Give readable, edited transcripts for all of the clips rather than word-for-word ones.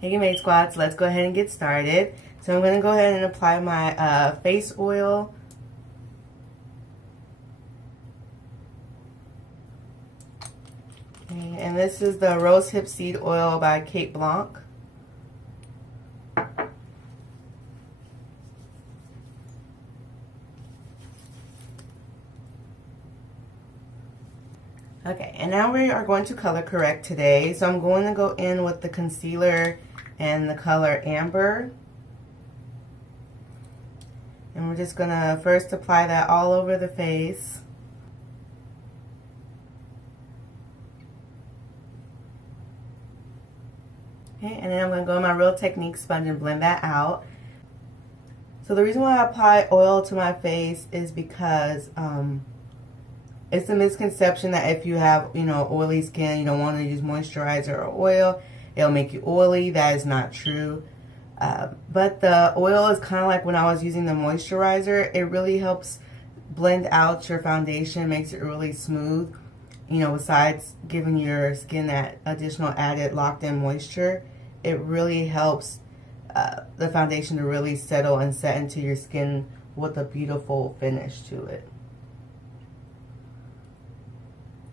Hey Mate Squad, so let's go ahead and get started. So I'm going to go ahead and apply my face oil. Okay, and this is the Rose Hip Seed Oil by Kate Blanc. Okay, and now we are going to color correct today. So I'm going to go in with the concealer and the color Amber. And we're just going to first apply that all over the face. Okay, and then I'm going to go in my Real Technique sponge and blend that out. So the reason why I apply oil to my face is because it's a misconception that if you have, oily skin, you don't want to use moisturizer or oil, it'll make you oily. That is not true. But the oil is kind of like when I was using the moisturizer. It really helps blend out your foundation, makes it really smooth. Besides giving your skin that additional added locked-in moisture, it really helps the foundation to really settle and set into your skin with a beautiful finish to it.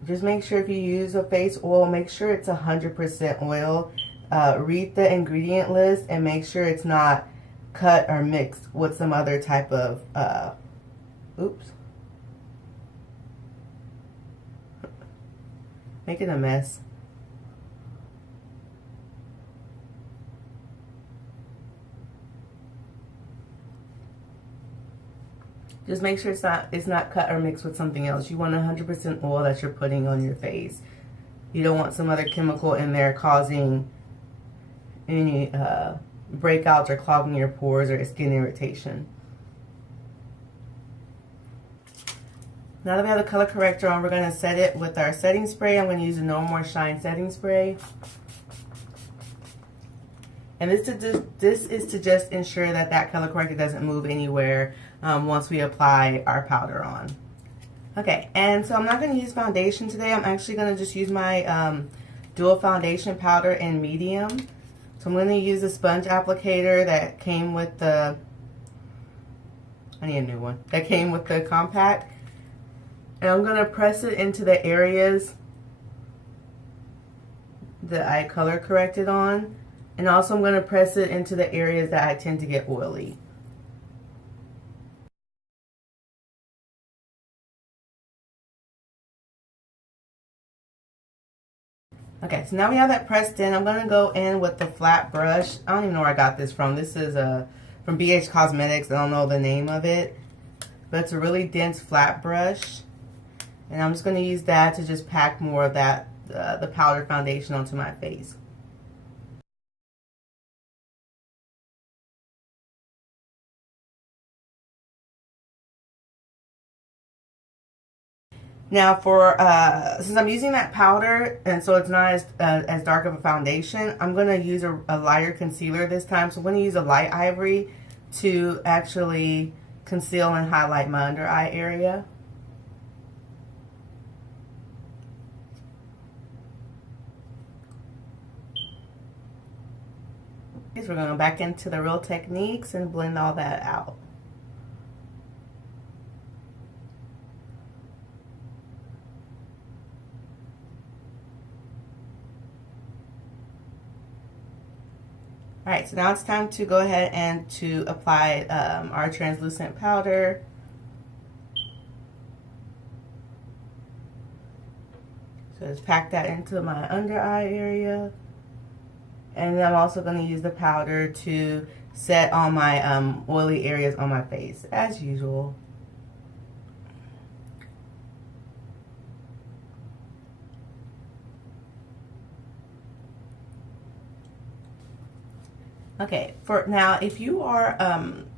Just make sure if you use a face oil, make sure it's 100% oil. Read the ingredient list and make sure it's not cut or mixed with some other type of, making a mess. Just make sure it's not cut or mixed with something else. You want 100% oil that you're putting on your face. You don't want some other chemical in there causing any breakouts or clogging your pores or skin irritation. Now that we have the color corrector on, we're going to set it with our setting spray. I'm going to use a No More Shine setting spray. And this is to just ensure that that color corrector doesn't move anywhere once we apply our powder on. Okay, and so I'm not going to use foundation today. I'm actually going to just use my dual foundation powder in medium. So I'm going to use a sponge applicator that came with the, I need a new one, that came with the compact. And I'm going to press it into the areas that I color corrected on. And also I'm going to press it into the areas that I tend to get oily. Okay, so now we have that pressed in. I'm going to go in with the flat brush. I don't even know where I got this from. This is from BH Cosmetics. I don't know the name of it. But it's a really dense flat brush. And I'm just going to use that to just pack more of that, the powder foundation onto my face. Now since I'm using that powder, and so it's not as dark of a foundation, I'm going to use a lighter concealer this time. So I'm going to use a light Ivory to actually conceal and highlight my under eye area. So we're going to go back into the Real Techniques and blend all that out. Alright, so now it's time to go ahead and to apply our translucent powder. So just pack that into my under eye area. And then I'm also going to use the powder to set all my oily areas on my face, as usual. Okay, for now, if you are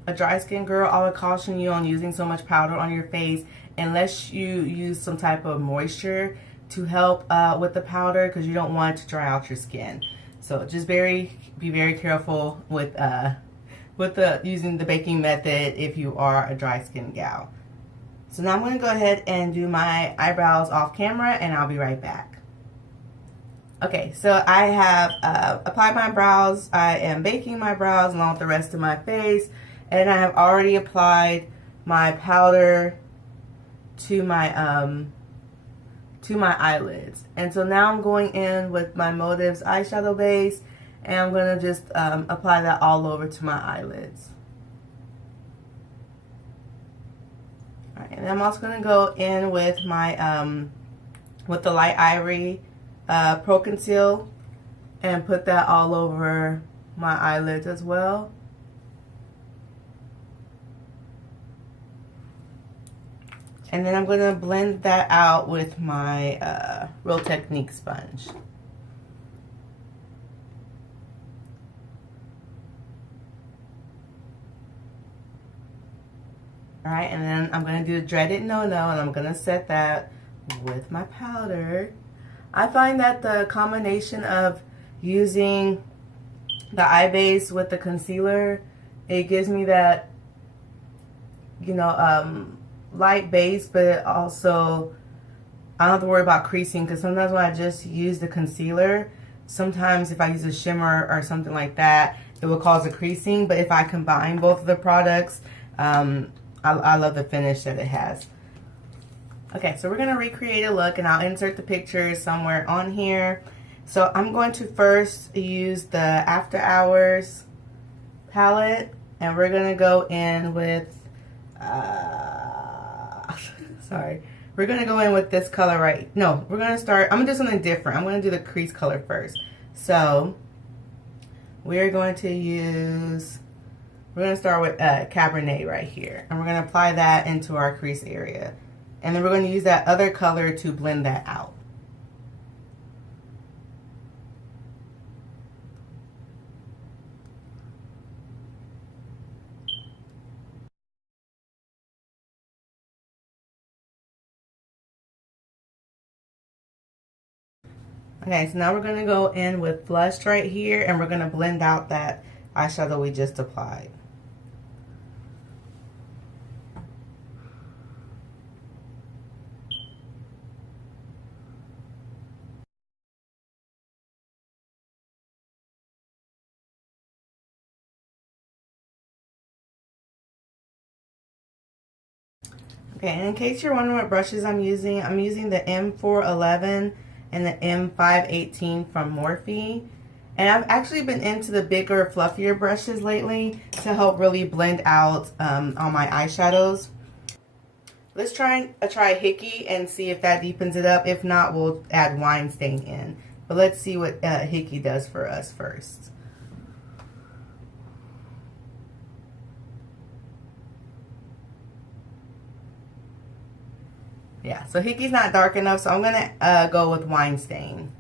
a dry skin girl, I would caution you on using so much powder on your face unless you use some type of moisture to help with the powder, because you don't want it to dry out your skin. So just be very careful with using the baking method if you are a dry skin gal. So now I'm going to go ahead and do my eyebrows off camera, and I'll be right back. Okay, so I have applied my brows. I am baking my brows along with the rest of my face. And I have already applied my powder to my eyelids. And so now I'm going in with my Motives eyeshadow base. And I'm going to just apply that all over to my eyelids. All right, and I'm also going to go in with my with the light Ivory ProConceal and put that all over my eyelids as well. And then I'm going to blend that out with my Real Technique sponge. Alright, and then I'm going to do the dreaded no-no, and I'm going to set that with my powder. I find that the combination of using the eye base with the concealer, it gives me that, you know, light base, but it also, I don't have to worry about creasing, because sometimes when I just use the concealer, sometimes if I use a shimmer or something like that, it will cause a creasing. But if I combine both of the products, I love the finish that it has. Okay, so we're going to recreate a look, and I'll insert the pictures somewhere on here. So I'm going to first use the After Hours palette, and we're going to go in with, sorry, we're going to go in with this color right, no, we're going to start, I'm going to do something different. I'm going to do the crease color first. So we're going to use, we're going to start with Cabernet right here, and we're going to apply that into our crease area. And then we're going to use that other color to blend that out. Okay, so now we're going to go in with Lush right here, and we're going to blend out that eyeshadow we just applied. Okay, and in case you're wondering what brushes I'm using the M411 and the M518 from Morphe. And I've actually been into the bigger, fluffier brushes lately to help really blend out on my eyeshadows. Let's try Hickey and see if that deepens it up. If not, we'll add wine stain in. But let's see what Hickey does for us first. Yeah, so Hickey's not dark enough, so I'm going to go with wine stain.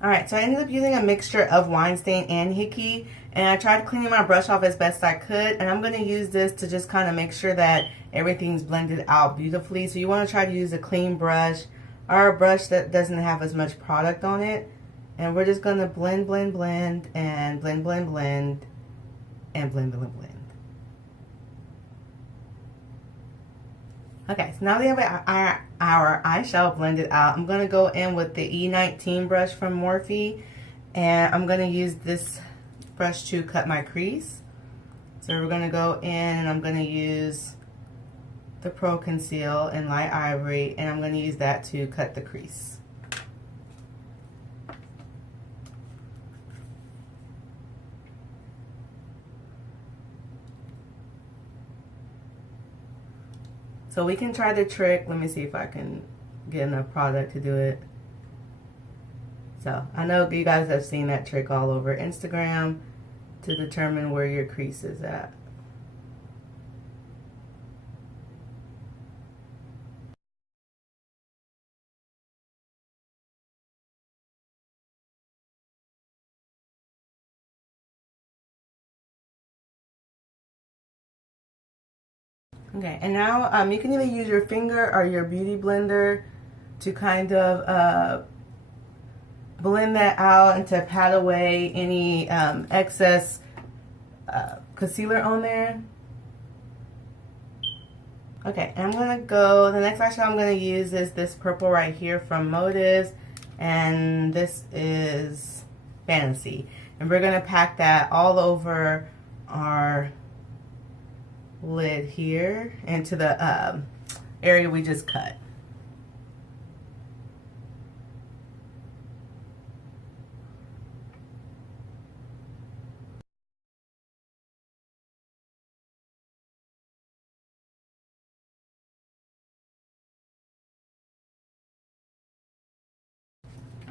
Alright, so I ended up using a mixture of wine stain and Hickey, and I tried cleaning my brush off as best I could, and I'm going to use this to just kind of make sure that everything's blended out beautifully. So you want to try to use a clean brush or a brush that doesn't have as much product on it, and we're just going to blend, blend, blend, and blend, blend, blend, and blend, blend, blend. Okay, so now that we have our eyeshadow blended out, I'm going to go in with the E19 brush from Morphe, and I'm going to use this brush to cut my crease. So we're going to go in, and I'm going to use the ProConceal in light Ivory, and I'm going to use that to cut the crease. So we can try the trick. Let me see if I can get enough product to do it. So I know you guys have seen that trick all over Instagram to determine where your crease is at. Okay, and now you can either use your finger or your beauty blender to kind of blend that out and to pat away any excess concealer on there. Okay, and I'm gonna go, the next eyeshadow I'm gonna use is this purple right here from Motives, and this is Fantasy. And we're gonna pack that all over our lid here into the area we just cut.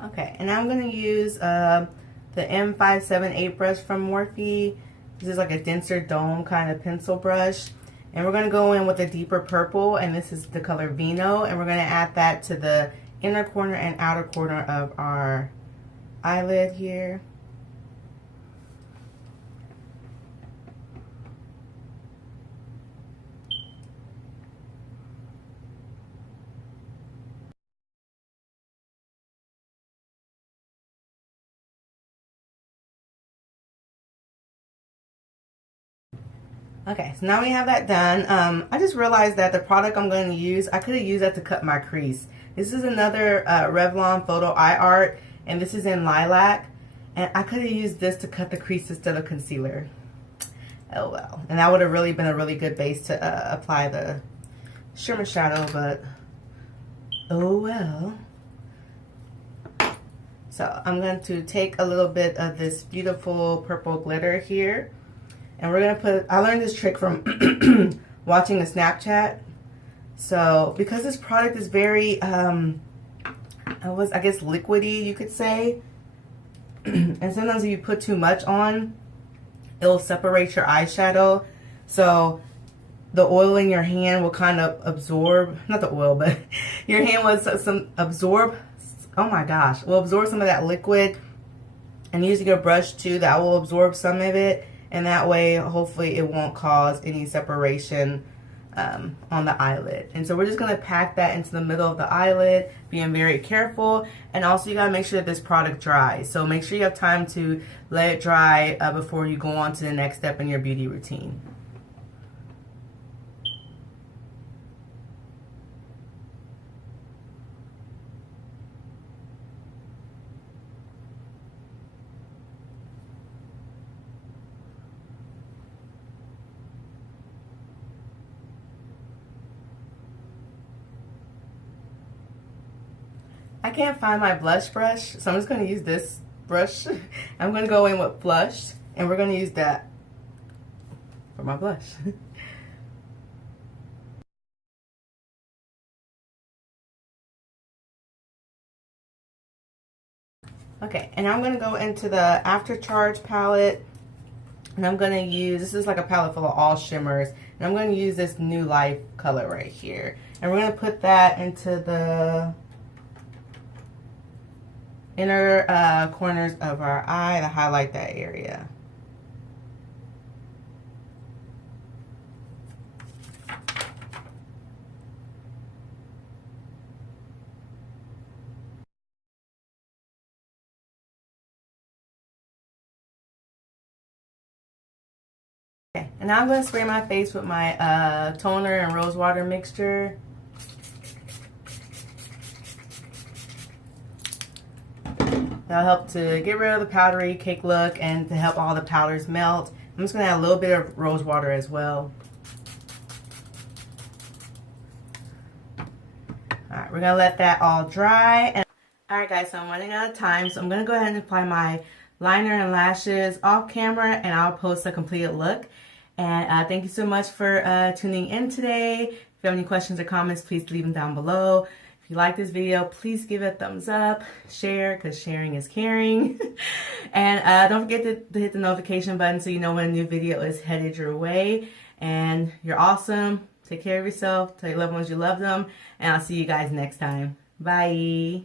Okay, and now I'm going to use the M578 brush from Morphe. This is like a denser dome kind of pencil brush. And we're going to go in with a deeper purple, and this is the color Vino. And we're going to add that to the inner corner and outer corner of our eyelid here. Okay, so now we have that done. I just realized that the product I'm going to use, I could have used that to cut my crease. This is another Revlon Photo Eye Art, and this is in Lilac. And I could have used this to cut the crease instead of concealer. Oh well. And that would have really been a really good base to apply the shimmer shadow, but oh well. So I'm going to take a little bit of this beautiful purple glitter here. And we're going to put, I learned this trick from watching the Snapchat. So, because this product is very, I guess, liquidy, you could say. And sometimes if you put too much on, it'll separate your eyeshadow. So, the oil in your hand will kind of absorb, not the oil, but your hand will absorb, oh my gosh, will absorb some of that liquid. And using a brush too, that will absorb some of it. And that way, hopefully, it won't cause any separation on the eyelid. And so we're just going to pack that into the middle of the eyelid, being very careful. And also, you got to make sure that this product dries. So make sure you have time to let it dry before you go on to the next step in your beauty routine. I can't find my blush brush, so I'm just going to use this brush. I'm going to go in with Blush, and we're going to use that for my blush. Okay, and I'm going to go into the After Charge palette, and I'm going to use, this is like a palette full of all shimmers, and I'm going to use this New Life color right here. And we're going to put that into the inner corners of our eye to highlight that area. Okay, and now I'm going to spray my face with my toner and rose water mixture. That'll help to get rid of the powdery cake look and to help all the powders melt. I'm just going to add a little bit of rose water as well. Alright, we're going to let that all dry. Alright guys, so I'm running out of time, so I'm going to go ahead and apply my liner and lashes off camera, and I'll post a completed look. And thank you so much for tuning in today. If you have any questions or comments, please leave them down below. If you like this video, please give it a thumbs up, share, because sharing is caring. And don't forget to hit the notification button so you know when a new video is headed your way. And you're awesome. Take care of yourself. Tell your loved ones you love them. And I'll see you guys next time. Bye.